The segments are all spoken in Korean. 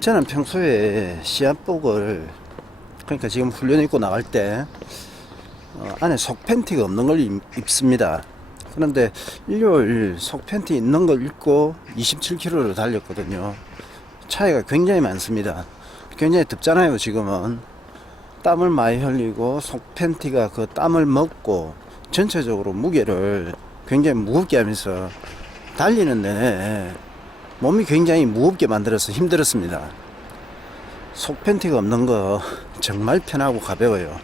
저는 평소에 시합복을 그러니까 지금 훈련 입고 나갈 때 어, 안에 속 팬티가 없는 걸 입- 입습니다. 그런데 일요일 속 팬티 있는 걸 입고 27km를 달렸거든요. 차이가 굉장히 많습니다. 굉장히 덥잖아요, 지금은. 땀을 많이 흘리고 속 팬티가 그 땀을 먹고 전체적으로 무게를 굉장히 무겁게 하면서 달리는 내내 몸이 굉장히 무겁게 만들어서 힘들었습니다. 속 팬티가 없는 거 정말 편하고 가벼워요.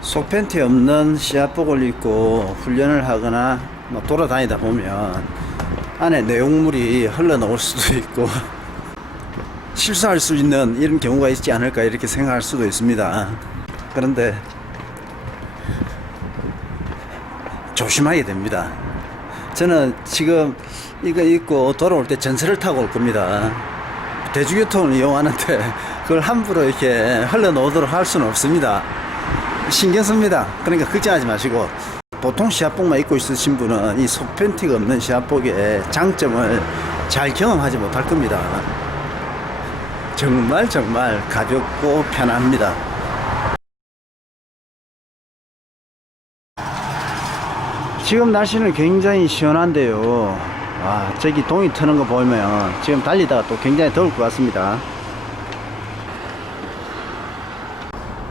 속 팬티 없는 시합복을 입고 훈련을 하거나 뭐 돌아다니다 보면 안에 내용물이 흘러나올 수도 있고 실수할 수 있는 이런 경우가 있지 않을까 이렇게 생각할 수도 있습니다. 그런데 조심하게 됩니다. 저는 지금 이거 입고 돌아올 때 전철을 타고 올 겁니다. 대중교통을 이용하는데 그걸 함부로 이렇게 흘러놓도록 할 수는 없습니다. 신경 씁니다. 그러니까 걱정하지 마시고 보통 시합복만 입고 있으신 분은 이 속팬티가 없는 시합복의 장점을 잘 경험하지 못할 겁니다. 정말 정말 가볍고 편합니다. 지금 날씨는 굉장히 시원한데요. 와, 저기 동이 트는 거 보면 지금 달리다가 또 굉장히 더울 것 같습니다.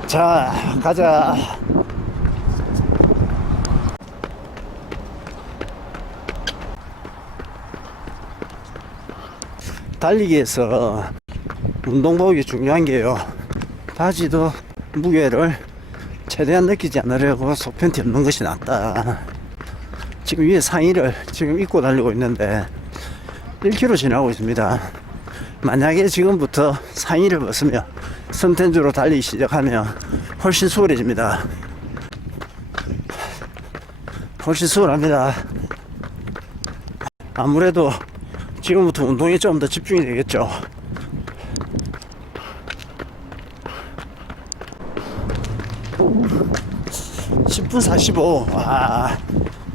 자, 가자. 달리기에서 운동복이 중요한 게요. 바지도 무게를 최대한 느끼지 않으려고 속팬티 없는 것이 낫다. 지금 위에 상의를 지금 입고 달리고 있는데 1km 지나고 있습니다. 만약에 지금부터 상의를 벗으며 선텐주로 달리기 시작하면 훨씬 수월해집니다. 훨씬 수월합니다. 아무래도 지금부터 운동에 좀 더 집중이 되겠죠. (10분 45) 와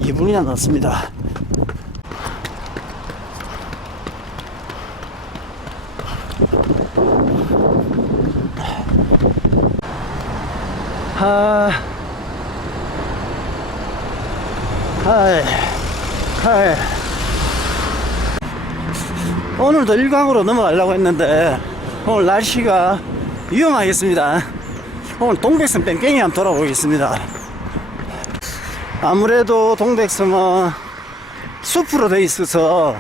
2분이나 넣었습니다 하 하이 하이 오늘도 일광으로 넘어가려고 했는데 오늘 날씨가 위험하겠습니다. 오늘 동백섬 뺑뺑이 한번 돌아보겠습니다. 아무래도 동백섬은 숲으로 돼 있어서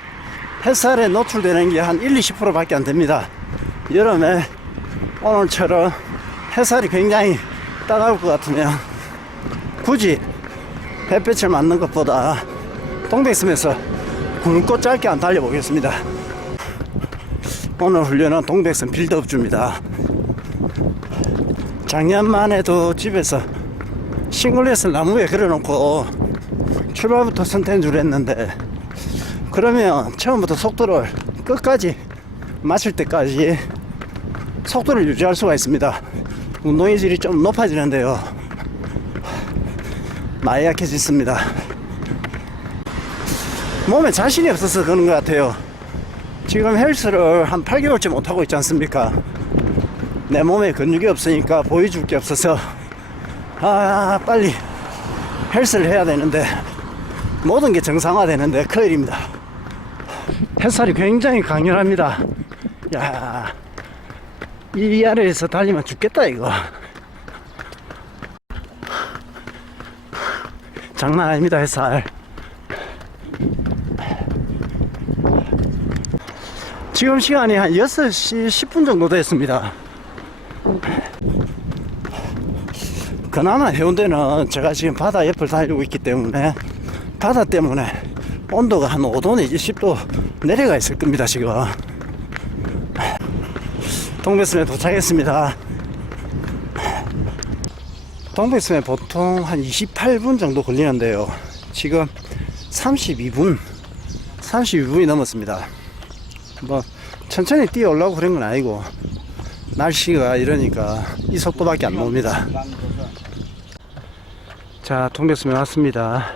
햇살에 노출되는 게 한 1, 20% 밖에 안 됩니다. 여름에 오늘처럼 햇살이 굉장히 따가울 것 같으면 굳이 햇볕을 맞는 것보다 동백섬에서 굵고 짧게 안 달려보겠습니다. 오늘 훈련은 동백섬 빌드업주입니다. 작년만 해도 집에서 싱글렛을 나무에 걸어놓고 출발부터 선텐주를 했는데 그러면 처음부터 속도를 끝까지 마칠 때까지 속도를 유지할 수가 있습니다. 운동의 질이 좀 높아지는데요. 많이 약해졌습니다. 몸에 자신이 없어서 그런 것 같아요. 지금 헬스를 한 8개월째 못하고 있지 않습니까? 내 몸에 근육이 없으니까 보여줄 게 없어서 아 빨리 헬스를 해야 되는데 모든 게 정상화되는데 큰일입니다. 햇살이 굉장히 강렬합니다. 야, 이 아래에서 달리면 죽겠다 이거. 장난 아닙니다 햇살. 지금 시간이 한 6시 10분 정도 됐습니다 그나마 해운대는 제가 지금 바다 옆을 달리고 있기 때문에 바다 때문에 온도가 한 5도 내지 10도 내려가 있을 겁니다 지금. 동백섬에 도착했습니다. 동백섬에 보통 한 28분 정도 걸리는데요. 지금 32분 32분이 넘었습니다. 뭐 천천히 뛰어 올라고 그런 건 아니고 날씨가 이러니까 이 속도밖에 안 나옵니다 자, 동백섬에 왔습니다.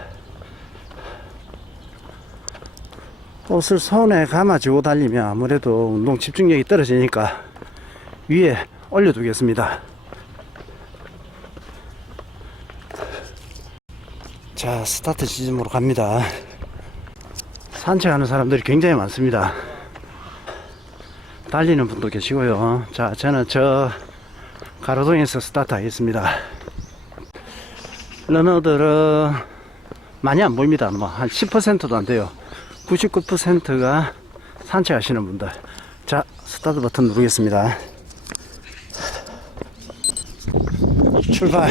옷을 손에 감아주고 달리면 아무래도 운동 집중력이 떨어지니까 위에 올려두겠습니다. 자, 스타트 지점으로 갑니다. 산책하는 사람들이 굉장히 많습니다. 달리는 분도 계시고요. 자, 저는 저 가로등에서 스타트 하겠습니다. 러너들은 많이 안 보입니다. 뭐 한 10%도 안 돼요. 99%가 산책하시는 분들. 자, 스타트 버튼 누르겠습니다. 출발.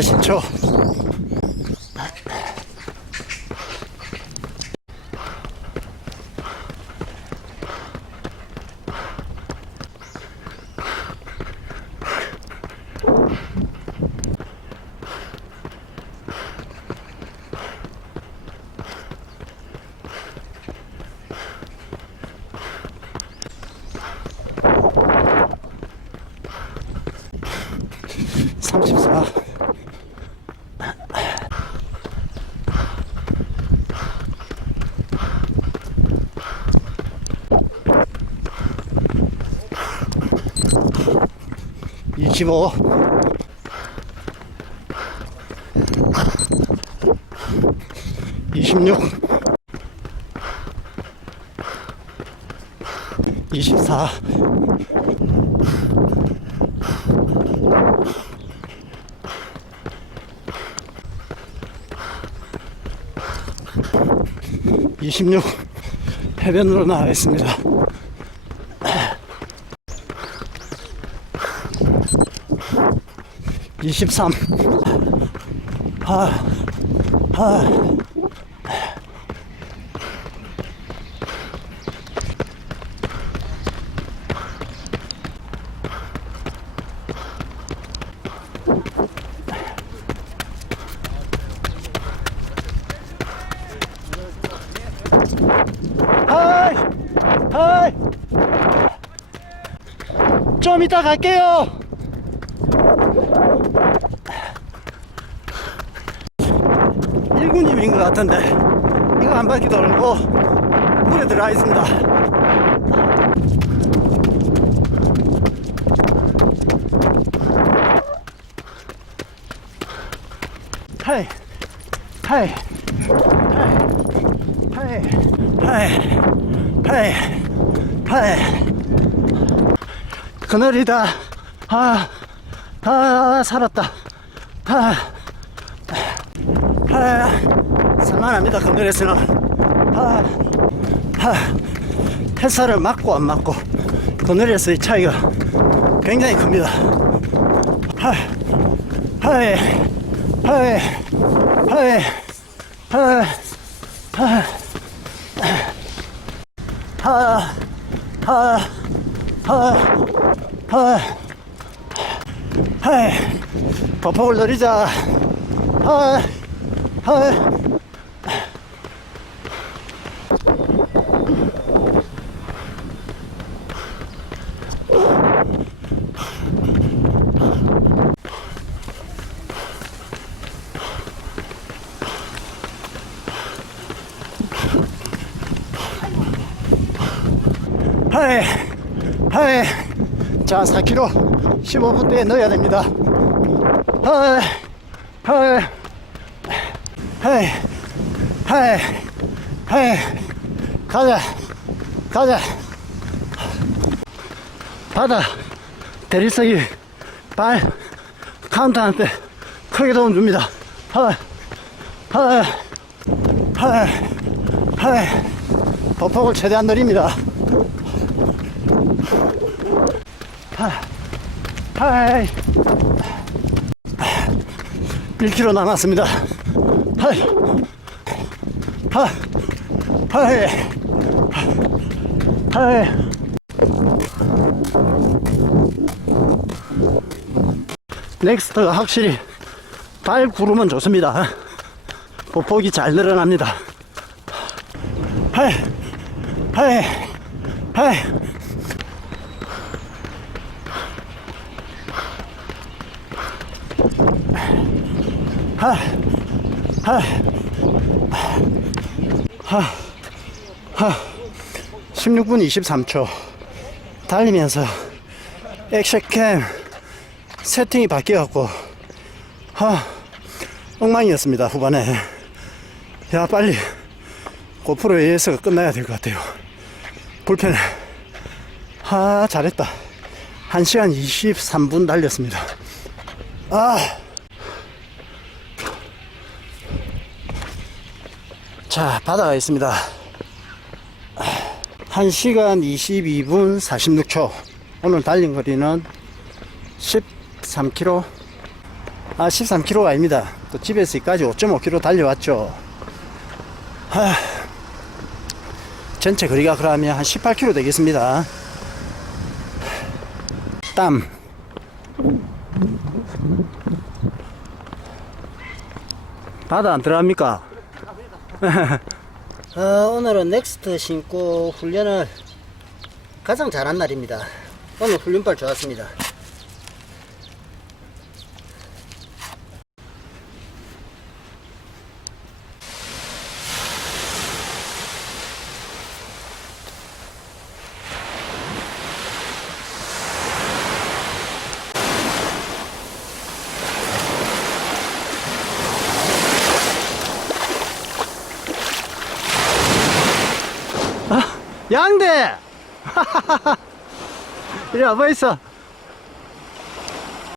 사십 초 25 26 24 26 해변으로 나가겠습니다. 이십삼 아, 아. 좀 이따 갈게요! 일군님인 것 같은데, 이거 한 바퀴 돌고, 물에 들어가 있습니다. 하이! 하이! 하이! 하이! 하이! 하이! 그늘이다. 아, 아, 살았다. 아, 아, 살만합니다. 그늘에서는. 아, 아, 햇살을 맞고 안 맞고 그늘에서의 차이가 굉장히 큽니다. 아, 하이, 하이, 하이, 하이, 하이. 하, 하, 하, 하, 하이, 버퍼를 내리자. 하, 하. 하이, 하이. 자, 4km 15분 대에 넣어야 됩니다. 하이, 하이, 하이, 하이, 하이. 가자, 가자. 바다, 대리석이 발 카운트한테 크게 도움 줍니다. 하이, 하이, 하이, 하이. 버폭을 최대한 늘립니다. 하이 1km 남았습니다. 하이 하 하이 하이 넥스트가 확실히 발 구르면 좋습니다. 보폭이 잘 늘어납니다. 하이 하이 하이 하, 하, 하, 하, 16분 23초. 달리면서 액션캠 세팅이 바뀌어갖고 하, 엉망이었습니다 후반에. 야 빨리 고프로 AS가 끝나야 될 것 같아요. 불편해 하 잘했다. 1시간 23분 달렸습니다. 아 자, 바다가 있습니다. 1시간 22분 46초. 오늘 달린 거리는 13km. 아, 13km가 아닙니다. 또 집에서 여기까지 5.5km 달려왔죠. 하, 전체 거리가 그러면 한 18km 되겠습니다. 땀. 바다 안 들어갑니까? 어, 오늘은 넥스트 신고 훈련을 가장 잘한 날입니다. 오늘 훈련발 좋았습니다. 양대! 이리 와봐 있어.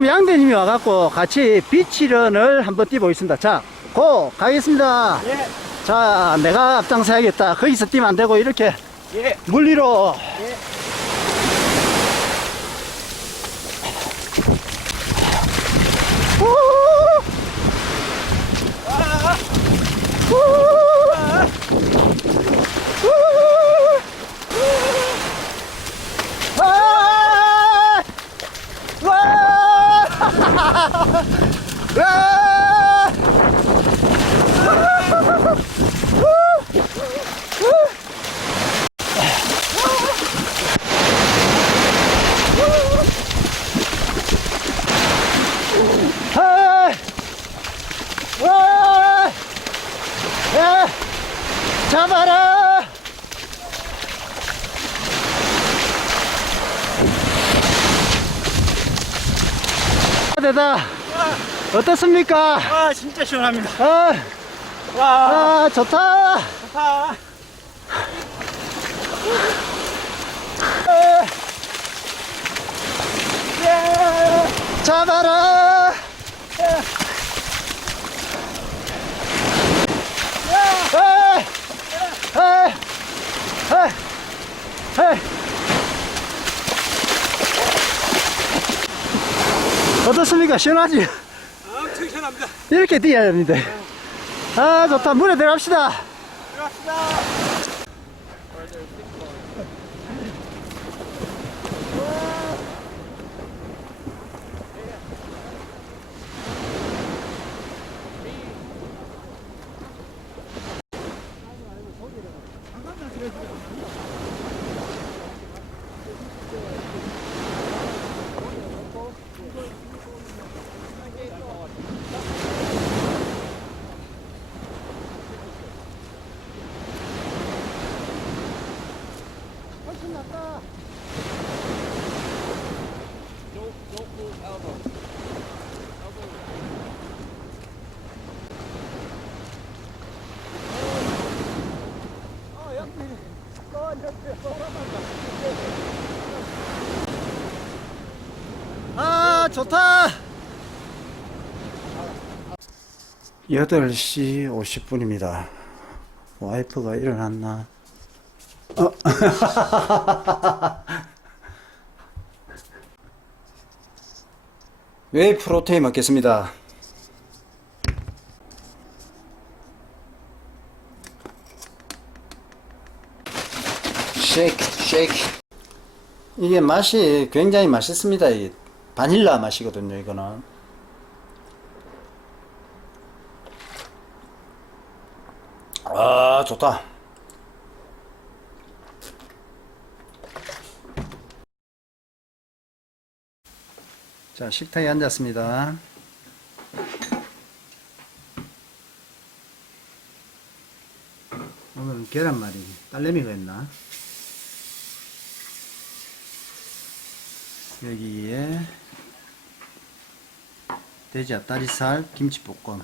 양대님이 와갖고 같이 비치런을 한번 뛰보겠습니다. 자, 고! 가겠습니다. 예, 자, 내가 앞장서야겠다. 거기서 뛰면 안 되고, 이렇게 예. 물리로. 예. 우! 우! 우! 와! 와! 와! 하이! 와! 야! 잡아라! 되다. 어떻습니까? 와, 진짜 시원합니다. 아, 와, 아, 좋다. 좋다. 잡아라! 에이! 에이! 에이! 에이! 어떻습니까? 시원하지? 이렇게 뛰어야 됩니다. 아, 좋다. 물에 들어갑시다. 들어갑시다. 좋다. 8시 50분입니다. 와이프가 일어났나? 어. 웨이 프로테인 먹겠습니다. 쉐이크, 쉐이크. 이게 맛이 굉장히 맛있습니다. 이 바닐라 맛이거든요, 이거는. 아, 좋다. 자, 식탁에 앉았습니다. 오늘은 계란말이, 딸내미가 했나? 여기에 돼지 앞다리살, 김치볶음.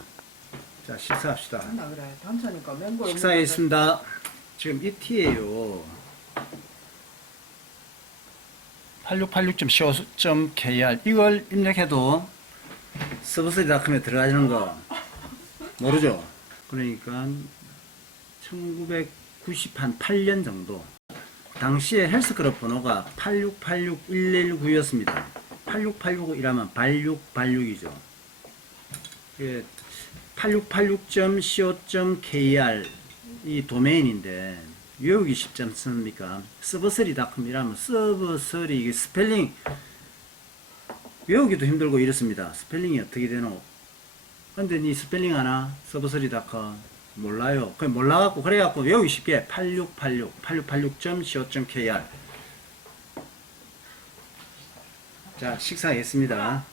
자, 식사합시다. 나 그래 단차니까 맹고 식사하겠습니다. 지금 ET에요. 8686.co.kr 이걸 입력해도 서브스리닷컴에 들어가는 거 모르죠? 그러니까 1998년 정도 당시에 헬스클럽 번호가 8686119였습니다. 8686이라면 8686이죠. 8686.co.kr 이 도메인인데 외우기 쉽지 않습니까? 서버서리닷컴이라면 서버서리 이게 스펠링 외우기도 힘들고 이렇습니다. 스펠링이 어떻게 되노? 근데 니 스펠링 하나? 서버서리닷컴 몰라요. 그냥 몰라갖고 그래갖고 외우기 쉽게 8686 8686.co.kr 자 식사하겠습니다.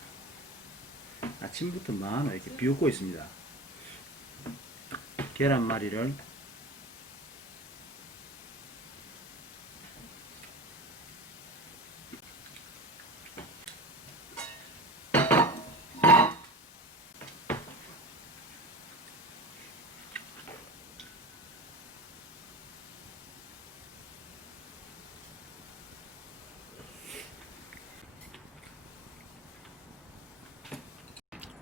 아침부터 많아 이렇게 비웃고 있습니다. 계란말이를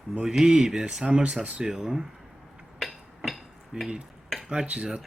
머리 입에 쌈을 쌌어요. 여기 깔치젓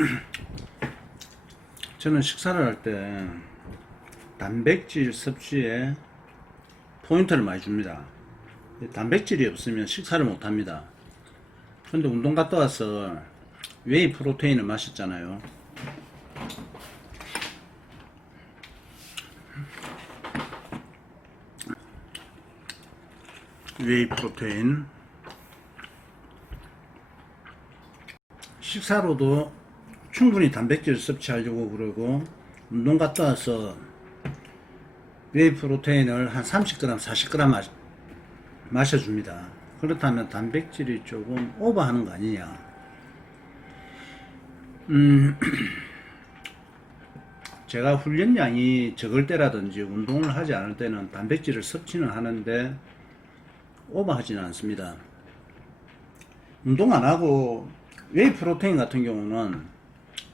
저는 식사를 할 때 단백질 섭취에 포인트를 많이 줍니다. 단백질이 없으면 식사를 못 합니다. 근데 운동 갔다 와서 웨이 프로테인을 마셨잖아요. 웨이 프로테인 식사로도 충분히 단백질 섭취하려고 그러고 운동 갔다 와서 웨이 프로테인을 한 30g, 40g 마, 마셔줍니다. 그렇다면 단백질이 조금 오버하는 거 아니냐? 음, 제가 훈련량이 적을 때라든지 운동을 하지 않을 때는 단백질을 섭취는 하는데 오버하지는 않습니다. 운동 안 하고 웨이 프로테인 같은 경우는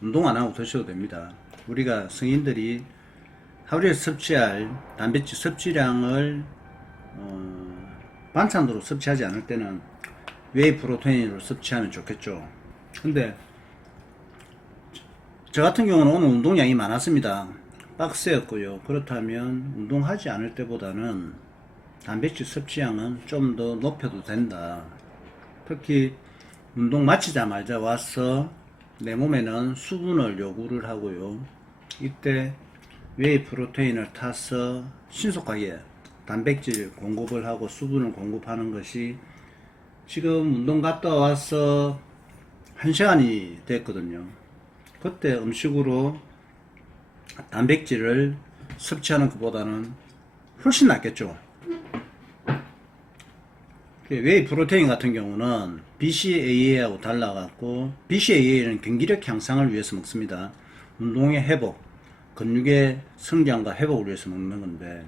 운동 안 하고 드셔도 됩니다. 우리가 성인들이 하루에 섭취할 단백질 섭취량을 어, 반찬으로 섭취하지 않을 때는 웨이 프로테인으로 섭취하면 좋겠죠. 근데 저 같은 경우는 오늘 운동량이 많았습니다. 빡세였고요. 그렇다면 운동하지 않을 때보다는 단백질 섭취량은 좀 더 높여도 된다. 특히 운동 마치자마자 와서 내 몸에는 수분을 요구를 하고요. 이때 웨이 프로테인을 타서 신속하게 단백질 공급을 하고 수분을 공급하는 것이 지금 운동 갔다 와서 한 시간이 됐거든요. 그때 음식으로 단백질을 섭취하는 것보다는 훨씬 낫겠죠. 웨이 프로테인 같은 경우는 BCAA하고 달라갖고 BCAA는 경기력 향상을 위해서 먹습니다. 운동의 회복, 근육의 성장과 회복을 위해서 먹는 건데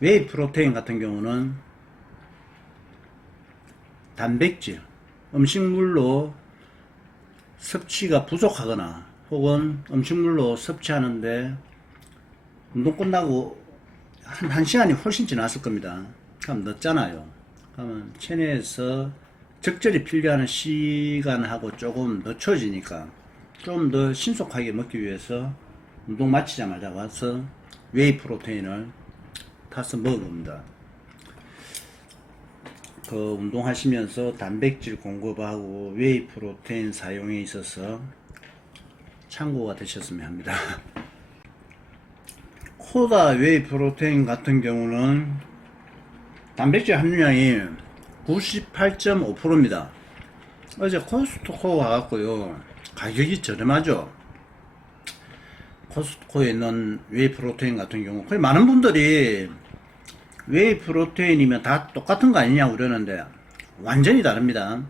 웨이 프로테인 같은 경우는 단백질, 음식물로 섭취가 부족하거나 혹은 음식물로 섭취하는데 운동 끝나고 한, 한 시간이 훨씬 지났을 겁니다. 그럼 늦잖아요. 그러면 체내에서 적절히 필요한 시간하고 조금 늦춰지니까 좀 더 신속하게 먹기 위해서 운동 마치자마자 와서 웨이 프로테인을 타서 먹어봅니다. 그 운동하시면서 단백질 공급하고 웨이 프로테인 사용에 있어서 참고가 되셨으면 합니다. 코다 웨이 프로테인 같은 경우는 단백질 함유량이 98.5%입니다. 어제 코스트코 와갖고요. 가격이 저렴하죠. 코스트코에 있는 웨이 프로테인 같은 경우 거의 많은 분들이 웨이 프로테인이면 다 똑같은 거 아니냐고 그러는데 완전히 다릅니다.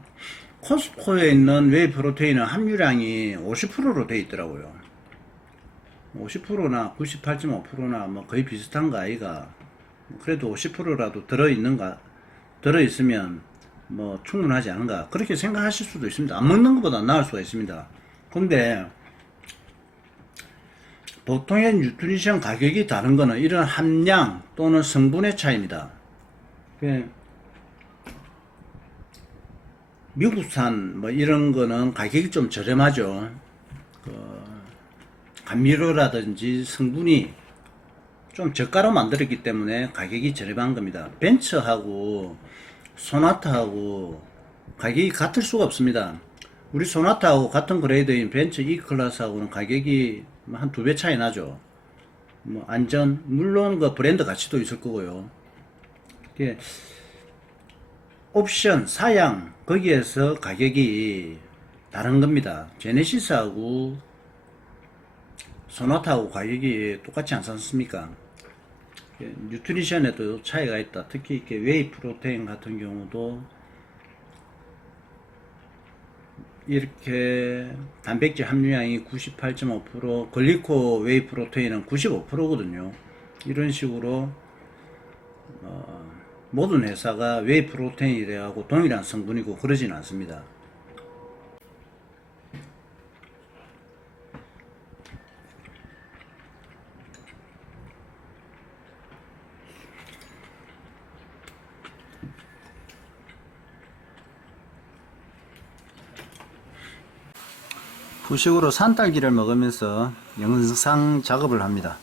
코스트코에 있는 웨이 프로테인은 함유량이 50%로 되어 있더라고요. 50%나 98.5%나 뭐 거의 비슷한 거 아이가. 그래도 50%라도 들어있는가, 들어있으면 뭐 충분하지 않은가. 그렇게 생각하실 수도 있습니다. 안 먹는 것보다 나을 수가 있습니다. 근데 보통의 뉴트리션 가격이 다른 거는 이런 함량 또는 성분의 차이입니다. 그 미국산 뭐 이런 거는 가격이 좀 저렴하죠. 그 감미료라든지 성분이 좀 저가로 만들었기 때문에 가격이 저렴한 겁니다. 벤처하고 소나타하고 가격이 같을 수가 없습니다. 우리 소나타하고 같은 그레이드인 벤처 E 클래스하고는 가격이 한 두 배 차이 나죠. 뭐 안전 물론 그 브랜드 가치도 있을 거고요. 이게 옵션 사양 거기에서 가격이 다른 겁니다. 제네시스하고 소나타하고 가격이 똑같지 않습니까? 예, 뉴트리션에도 차이가 있다. 특히 이렇게 웨이 프로테인 같은 경우도 이렇게 단백질 함유량이 98.5% 글리코 웨이 프로테인은 95%거든요. 이런 식으로 어, 모든 회사가 웨이 프로테인이라고 동일한 성분이고 그러진 않습니다. 후식으로 산딸기를 먹으면서 영상 작업을 합니다.